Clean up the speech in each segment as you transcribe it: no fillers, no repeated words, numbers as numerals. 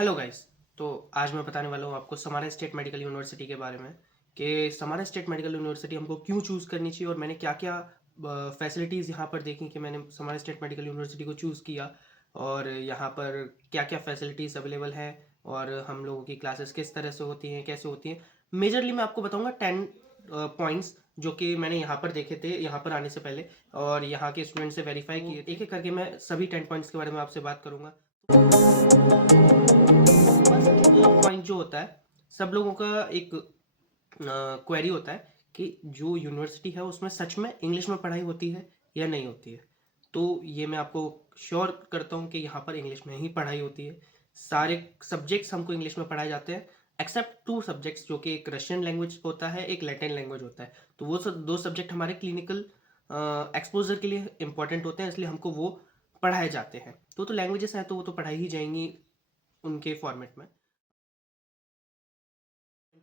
Hello guys. तो आज मैं बताने वाला हूँ आपको समारा स्टेट मेडिकल यूनिवर्सिटी के बारे में कि समारा स्टेट मेडिकल यूनिवर्सिटी हमको क्यों चूज़ करनी चाहिए और मैंने क्या क्या फैसिलिटीज़ यहाँ पर देखी कि मैंने समारा स्टेट मेडिकल यूनिवर्सिटी को चूज़ किया और यहाँ पर क्या क्या फैसिलिटीज़ अवेलेबल हैं और हम लोगों की क्लासेस किस तरह से होती हैं, कैसे होती हैं। मेजरली मैं आपको बताऊँगा 10 पॉइंट्स जो कि मैंने यहाँ पर देखे थे यहाँ पर आने से पहले और यहाँ के स्टूडेंट से वेरीफाई किए थे। एक एक करके मैं सभी 10 पॉइंट्स के बारे में आपसे बात करूँगा। पॉइंट जो होता है, सब लोगों का एक क्वेरी होता है कि जो यूनिवर्सिटी है उसमें सच में इंग्लिश में पढ़ाई होती है या नहीं होती है। तो ये मैं आपको श्योर करता हूँ कि यहाँ पर इंग्लिश में ही पढ़ाई होती है। सारे सब्जेक्ट्स हमको इंग्लिश में पढ़ाए जाते हैं एक्सेप्ट 2 सब्जेक्ट्स, जो कि एक रशियन लैंग्वेज होता है, एक लैटिन लैंग्वेज होता है। तो वो सब 2 सब्जेक्ट हमारे क्लिनिकल एक्सपोज़र के लिए इम्पोर्टेंट होते हैं, इसलिए हमको वो पढ़ाए जाते हैं। तो लैंग्वेजेस हैं तो वो तो पढ़ाई ही जाएँगी उनके फॉर्मेट में।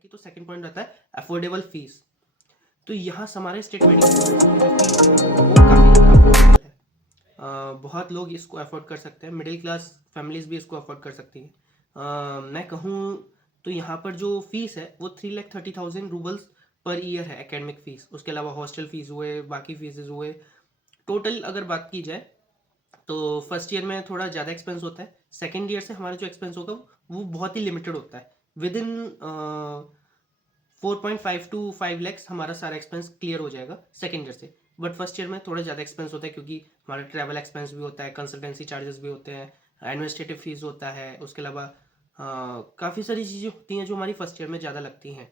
की तो सेकंड पॉइंट रहता है अफोर्डेबल फीस। तो यहाँ हमारे स्टेट मेडिकल यूनिवर्सिटी जो फीस है वो काफ़ी ज़्यादा अफोर्डेबल है। बहुत लोग इसको अफोर्ड कर सकते हैं, मिडिल क्लास फैमिलीज भी इसको अफोर्ड कर सकती हैं। मैं कहूँ तो यहाँ पर जो फीस है वो 3,30,000 रूबल्स पर ईयर है, एकेडमिक फीस। उसके अलावा हॉस्टल फीस हुए, बाकी फीसेज हुए, टोटल अगर बात की जाए तो फर्स्ट ईयर में थोड़ा ज़्यादा एक्सपेंस होता है। सेकेंड ईयर से हमारा जो एक्सपेंस होगा वो बहुत ही लिमिटेड होता है। विद इन 4.5 टू 5 लैक्स हमारा सारा एक्सपेंस क्लियर हो जाएगा सेकेंड ईयर से। बट फर्स्ट ईयर में थोड़ा ज़्यादा एक्सपेंस होता है क्योंकि हमारा ट्रैवल एक्सपेंस भी होता है, कंसल्टेंसी चार्जेस भी होते हैं, एडमिनिस्ट्रेटिव फीस होता है। उसके अलावा काफ़ी सारी चीज़ें होती हैं जो हमारी फर्स्ट ईयर में ज़्यादा लगती हैं।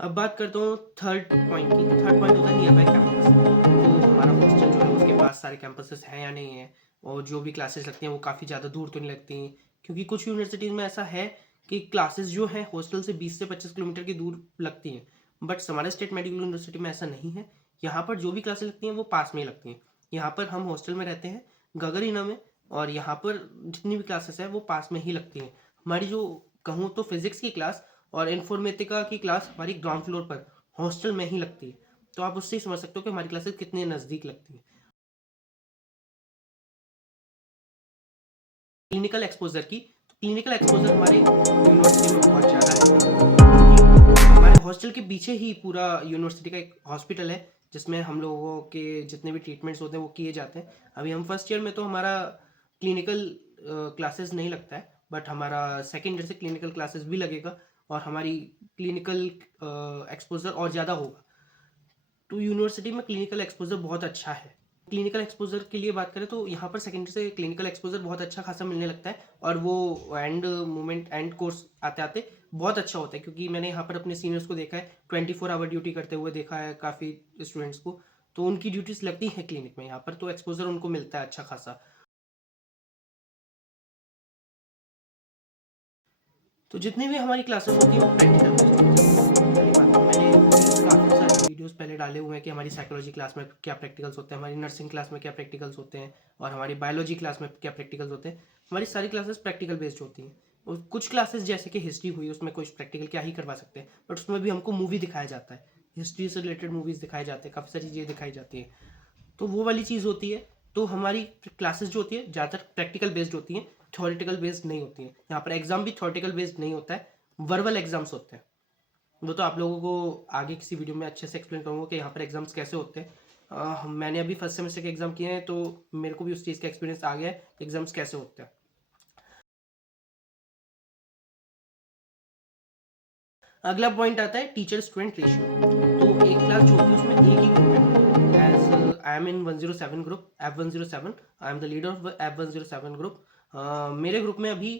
अब बात करता हूँ थर्ड पॉइंट की। थर्ड पॉइंट होता है नियर बाई कैंपस। तो हमारा हॉस्टल जो है उसके पास सारे कैंपसेस हैं या नहीं है, और जो भी क्लासेस लगती हैं वो काफ़ी ज़्यादा दूर तो नहीं लगती, क्योंकि कुछ यूनिवर्सिटीज़ में ऐसा है कि क्लासेस जो हैं हॉस्टल से 20 से 25 किलोमीटर की दूर लगती हैं। बट हमारे स्टेट मेडिकल यूनिवर्सिटी में ऐसा नहीं है। यहाँ पर जो भी क्लासेस लगती हैं वो पास में ही लगती हैं। यहाँ पर हम हॉस्टल में रहते हैं गगरीना में, और यहाँ पर जितनी भी क्लासेस हैं वो पास में ही लगती हैं। हमारी जो कहूँ तो फिजिक्स की क्लास और इन्फॉर्मेटिका की क्लास हमारी ग्राउंड फ्लोर पर हॉस्टल में ही लगती है। तो आप उससे ही समझ सकते हो कि हमारी क्लासेस कितने नज़दीक लगती हैं। क्लिनिकल एक्सपोजर की, तो क्लिनिकल एक्सपोजर हमारे यूनिवर्सिटी में बहुत ज़्यादा है, क्योंकि हमारे हॉस्टल के पीछे ही पूरा यूनिवर्सिटी का एक हॉस्पिटल है जिसमें हम लोगों के जितने भी ट्रीटमेंट्स होते हैं वो किए जाते हैं। अभी हम फर्स्ट ईयर में तो हमारा क्लिनिकल क्लासेस नहीं लगता है, बट हमारा सेकेंड ईयर से क्लिनिकल क्लासेस भी लगेगा और हमारी क्लिनिकल एक्सपोजर और ज़्यादा होगा। तो यूनिवर्सिटी में क्लिनिकल एक्सपोजर बहुत अच्छा है। क्लिनिकल एक्सपोजर के लिए बात करें तो यहाँ पर सेकेंडरी से क्लिनिकल एक्सपोजर बहुत अच्छा खासा मिलने लगता है, और वो एंड मोमेंट एंड कोर्स आते आते बहुत अच्छा होता है, क्योंकि मैंने यहाँ पर अपने सीनियर्स को देखा है 24 आवर ड्यूटी करते हुए देखा है काफ़ी स्टूडेंट्स को। तो उनकी ड्यूटीज लगती हैं क्लिनिक में यहाँ पर, तो एक्सपोजर उनको मिलता है अच्छा खासा। तो जितनी भी हमारी क्लासेस होती हैं वो प्रैक्टिकल बेस्ड होती हैं। पहली बात तो मैंने काफ़ी सारे वीडियोस पहले डाले हुए हैं कि हमारी साइकोलॉजी क्लास में क्या प्रैक्टिकल्स होते हैं, हमारी नर्सिंग क्लास में क्या प्रैक्टिकल्स होते हैं, और हमारी बायोलॉजी क्लास में क्या प्रैक्टिकल्स होते हैं। हमारी सारी क्लासेस प्रैक्टिकल बेस्ड होती हैं। और कुछ क्लासेस जैसे कि हिस्ट्री हुई, उसमें कुछ प्रैक्टिकल क्या ही करवा सकते हैं, बट उसमें भी हमको मूवी दिखाया जाता है, हिस्ट्री से रिलेटेड मूवीज़ दिखाए जाते हैं, काफ़ी सारी चीज़ें दिखाई जाती हैं। तो वो वाली चीज़ होती है। तो हमारी क्लासेस जो होती है ज़्यादातर प्रैक्टिकल बेस्ड होती हैं, थ्योरेटिकल बेस्ड नहीं होती हैं। यहाँ पर एग्जाम भी थ्योरेटिकल बेस्ड नहीं होता है, वर्बल एग्जाम्स होते हैं। वो तो आप लोगों को आगे किसी वीडियो में अच्छे से एक्सप्लेन करूँगा कि यहाँ पर एग्जाम्स कैसे होते हैं। मैंने अभी फर्स्ट सेमेस्टर के एग्जाम किए हैं, तो मेरे को भी उस चीज़ का एक्सपीरियंस आ गया है एग्जाम्स कैसे होते हैं। अगला पॉइंट आता है टीचर स्टूडेंट रेशियो। तो एक क्लास जो होती है उसमें एक ही ग्रुप है। As I am in 107 group, F107, I am the leader of F107 group. मेरे ग्रुप में अभी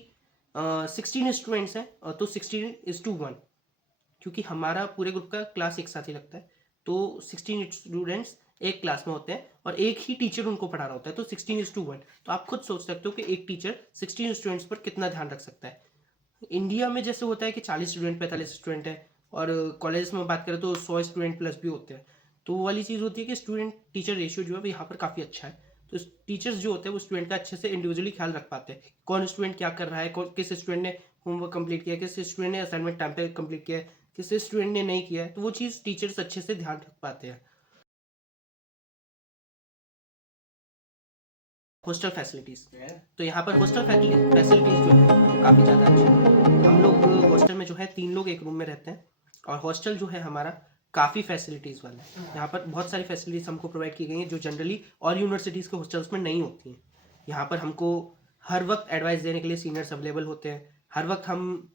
16 स्टूडेंट्स हैं, तो 16:1, क्योंकि हमारा पूरे ग्रुप का क्लास एक साथ ही लगता है। तो 16 स्टूडेंट्स एक क्लास में होते हैं और एक ही टीचर उनको पढ़ा रहा होता है, तो 16:1। तो आप खुद सोच सकते हो कि एक टीचर 16 स्टूडेंट्स पर कितना ध्यान रख सकता है। इंडिया में जैसे होता है कि 40 स्टूडेंट 45 स्टूडेंट है, और कॉलेज में बात करें तो 100 स्टूडेंट प्लस भी होते हैं। तो वो वाली चीज़ होती है कि स्टूडेंट टीचर रेशियो जो है वो यहाँ पर काफ़ी अच्छा है। तो टीचर्स जो होते हैं वो स्टूडेंट का अच्छे से इंडिविजुअली ख्याल रख पाते हैं, कौन स्टूडेंट क्या कर रहा है, किस स्टूडेंट ने होमवर्क कंप्लीट किया है, किस स्टूडेंट ने असाइनमेंट टाइम पे कंप्लीट किया है, किस स्टूडेंट ने नहीं किया है। तो वो चीज़ टीचर्स अच्छे से ध्यान रख पाते हैं। Hostel facilities. तो यहाँ पर हॉस्टल फैसिलिटीज़ जो है वो काफ़ी ज़्यादा अच्छी है। हम लोग हॉस्टल में जो है 3 लोग एक रूम में रहते हैं और हॉस्टल जो है हमारा काफ़ी फैसिलिटीज़ वाला है। यहाँ पर बहुत सारी फैसिलिटीज़ हमको प्रोवाइड की गई हैं जो जनरली और यूनिवर्सिटीज़ के हॉस्टल्स में नहीं होती हैं। यहाँ पर हमको हर वक्त एडवाइस देने के लिए सीनियर्स अवेलेबल होते हैं। हर वक्त हम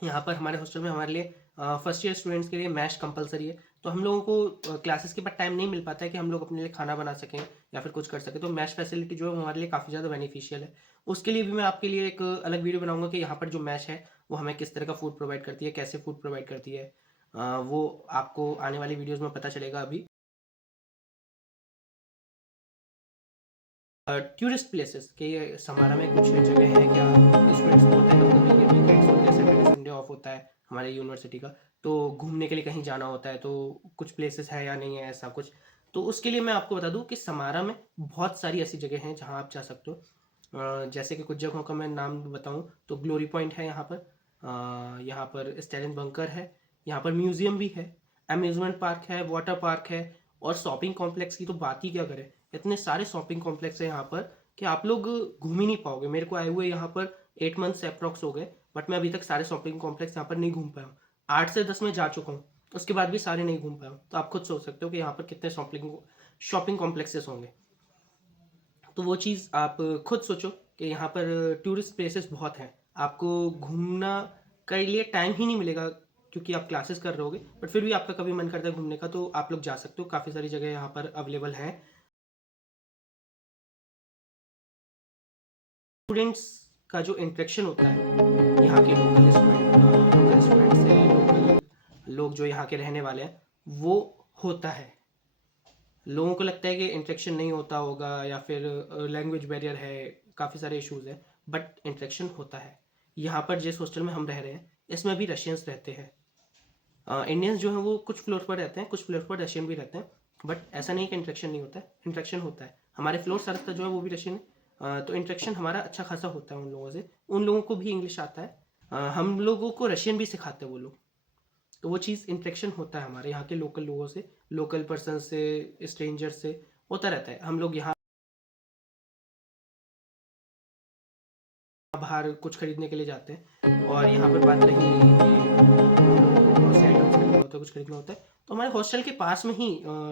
यहाँ पर हमारे हॉस्टल में हमारे लिए फर्स्ट ईयर स्टूडेंट्स के लिए मैश कंपलसरी है। तो हम लोगों को क्लासेस के बाद टाइम नहीं मिल पाता है कि हम लोग अपने लिए खाना बना सकें या फिर कुछ कर सकें। तो मैश फैसिलिटी जो है वो हमारे लिए काफ़ी ज़्यादा बेनिफिशियल है। उसके लिए भी मैं आपके लिए एक अलग वीडियो बनाऊंगा कि यहाँ पर जो मैश है वो हमें किस तरह का फूड प्रोवाइड करती है, कैसे फूड प्रोवाइड करती है। वो आपको आने वाली वीडियोज़ में पता चलेगा। अभी टूरिस्ट प्लेसेस के ये समारा में कुछ जगह हैं क्या, स्टूडेंट्स को होता है कभी कभी वीकेंड्स होते हैं, सैटरडे संडे ऑफ होता है हमारे यूनिवर्सिटी का, तो घूमने के लिए कहीं जाना होता है, तो कुछ प्लेसेस है या नहीं है ऐसा कुछ। तो उसके लिए मैं आपको बता दूं कि समारा में बहुत सारी ऐसी जगह हैं जहां आप जा सकते हो। जैसे कि कुछ जगहों का मैं नाम बताऊं तो ग्लोरी पॉइंट है यहाँ पर, यहाँ पर स्टैलिन बंकर है, यहाँ पर म्यूजियम भी है, अम्यूजमेंट पार्क है, वाटर पार्क है, और शॉपिंग कॉम्प्लेक्स की तो बात ही क्या करें। इतने सारे शॉपिंग कॉम्प्लेक्स हैं यहाँ पर कि आप लोग घूम ही नहीं पाओगे। मेरे को आए हुए यहाँ पर 8 मंथ्स अप्रॉक्स हो गए, बट मैं अभी तक सारे शॉपिंग कॉम्प्लेक्स यहाँ पर नहीं घूम पाया हूँ। 8 से 10 में जा चुका हूँ, उसके बाद भी सारे नहीं घूम पाया हूँ। तो आप खुद सोच सकते हो कि यहाँ पर कितने शॉपिंग कॉम्प्लेक्सेस होंगे। तो वो चीज़ आप खुद सोचो कि यहाँ पर टूरिस्ट प्लेसेस बहुत हैं, आपको घूमना के लिए टाइम ही नहीं मिलेगा क्योंकि आप क्लासेस कर रहे होगे, बट फिर भी आपका कभी मन करता है घूमने का तो आप लोग जा सकते हो। काफ़ी सारी जगह यहाँ पर अवेलेबल हैं। स्टूडेंट्स का जो इंटरेक्शन होता है यहाँ के लोकल स्टूडेंट से, लोकल लोग जो यहाँ के रहने वाले हैं, वो होता है। लोगों को लगता है कि इंटरेक्शन नहीं होता होगा या फिर लैंग्वेज बैरियर है, काफ़ी सारे इश्यूज हैं, बट इंटरेक्शन होता है। यहाँ पर जिस हॉस्टल में हम रह रहे हैं इसमें भी रशियंस रहते हैं। इंडियंस जो हैं वो कुछ फ्लोर पर रहते हैं, कुछ फ्लोर पर रशियन भी रहते हैं, बट ऐसा नहीं कि इंटरेक्शन नहीं होता है, इंटरेक्शन होता है। हमारे फ्लोर सर जो है वो भी रशियन है। तो इंटरेक्शन हमारा अच्छा खासा होता है उन लोगों से। उन लोगों को भी इंग्लिश आता है, हम लोगों को रशियन भी सिखाते हैं वो लोग। तो वो चीज़ इंटरेक्शन होता है हमारे यहाँ के लोकल लोगों से, लोकल पर्सन से, स्ट्रेंजर से होता रहता है। हम लोग यहाँ बाहर कुछ खरीदने के लिए जाते हैं और यहाँ पर बात रही कि ग्रोसरी आइटम्स खरीदना होता है, कुछ खरीदना होता है, तो हमारे हॉस्टल के पास में ही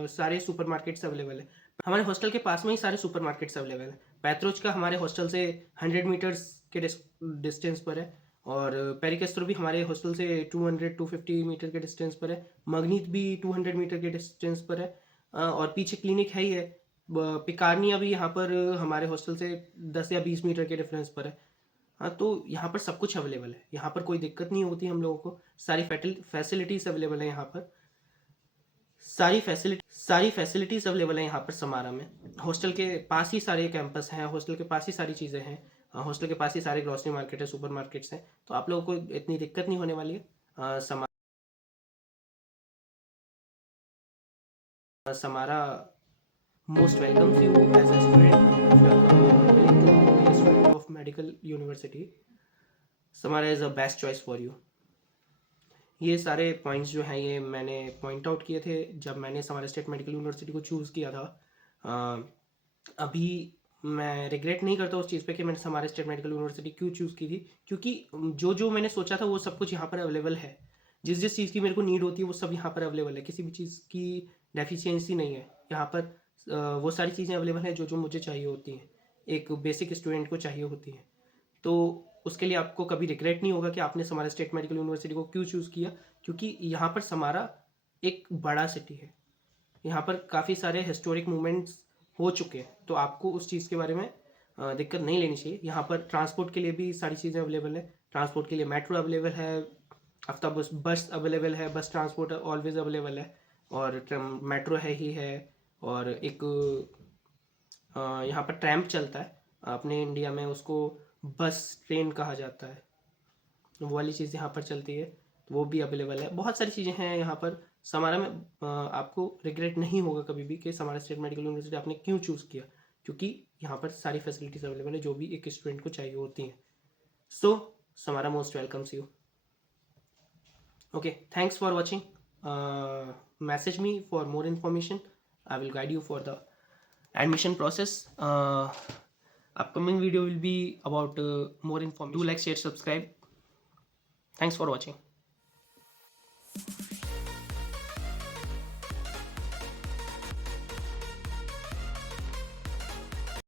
सारे सुपरमार्केट्स अवेलेबल है। हमारे हॉस्टल के पास में ही सारे सुपरमार्केट्स अवेलेबल है। पैत्रोच का हमारे हॉस्टल से 100 मीटर्स के डिस्टेंस पर है, और पेरिकेस्ट्रो भी हमारे हॉस्टल से 200-250 मीटर के डिस्टेंस पर है। मगनीत भी 200 मीटर के डिस्टेंस पर है, और पीछे क्लिनिक है ही है। पिकारनिया भी यहाँ पर हमारे हॉस्टल से 10 या 20 मीटर के डिफरेंस पर है। हाँ, तो यहाँ पर सब कुछ अवेलेबल है, यहाँ पर कोई दिक्कत नहीं होती हम लोगों को। सारी फैसिलिटीज़ अवेलेबल है यहाँ पर, सारी फैसिलिटीज़ अवेलेबल है यहाँ पर समारा में। हॉस्टल के पास ही सारे कैंपस हैं, हॉस्टल के पास ही सारी चीज़ें हैं, हॉस्टल के पास ही सारे ग्रॉसरी मार्केट है, सुपर मार्केट्स हैं, तो आप लोगों को इतनी दिक्कत नहीं होने वाली है। Samara most welcomes you as a student if you are willing to be a student of medical university. Samara is a best choice for you. ये सारे पॉइंट्स जो हैं ये मैंने पॉइंट आउट किए थे जब मैंने समारा स्टेट मेडिकल यूनिवर्सिटी को चूज़ किया था। अभी मैं रिग्रेट नहीं करता उस चीज़ पे कि मैंने समारा स्टेट मेडिकल यूनिवर्सिटी क्यों चूज़ की थी, क्योंकि जो जो मैंने सोचा था वो सब कुछ यहाँ पर अवेलेबल है। जिस जिस चीज़ की मेरे को नीड होती है वो सब यहाँ पर अवेलेबल है, किसी भी चीज़ की डेफिशिएंसी नहीं है यहाँ पर। वो सारी चीज़ें अवेलेबल हैं जो जो मुझे चाहिए होती हैं, एक बेसिक स्टूडेंट को चाहिए होती हैं। तो उसके लिए आपको कभी रिग्रेट नहीं होगा कि आपने समारा स्टेट मेडिकल यूनिवर्सिटी को क्यों चूज़ किया, क्योंकि यहाँ पर समारा एक बड़ा सिटी है, यहाँ पर काफ़ी सारे हिस्टोरिक मूवमेंट्स हो चुके हैं, तो आपको उस चीज़ के बारे में दिक्कत नहीं लेनी चाहिए। यहाँ पर ट्रांसपोर्ट के लिए भी सारी चीज़ें अवेलेबल है, ट्रांसपोर्ट के लिए मेट्रो अवेलेबल है, हफ्ता बस अवेलेबल है, बस ट्रांसपोर्ट ऑलवेज अवेलेबल है, और मेट्रो है ही है, और एक यहाँ पर ट्रैम चलता है, अपने इंडिया में उसको बस ट्रेन कहा जाता है, वो वाली चीज़ यहाँ पर चलती है, तो वो भी अवेलेबल है। बहुत सारी चीज़ें हैं यहाँ पर समारा में। आपको रिग्रेट नहीं होगा कभी भी कि समारा स्टेट मेडिकल यूनिवर्सिटी आपने क्यों चूज़ किया, क्योंकि यहाँ पर सारी फैसिलिटीज़ अवेलेबल है जो भी एक स्टूडेंट को चाहिए होती हैं। सो समारा most welcomes you. Okay, thanks for watching. Message me for more information, I will guide you for the admission process. Upcoming video will be about more information. Do like, share, subscribe. Thanks for watching.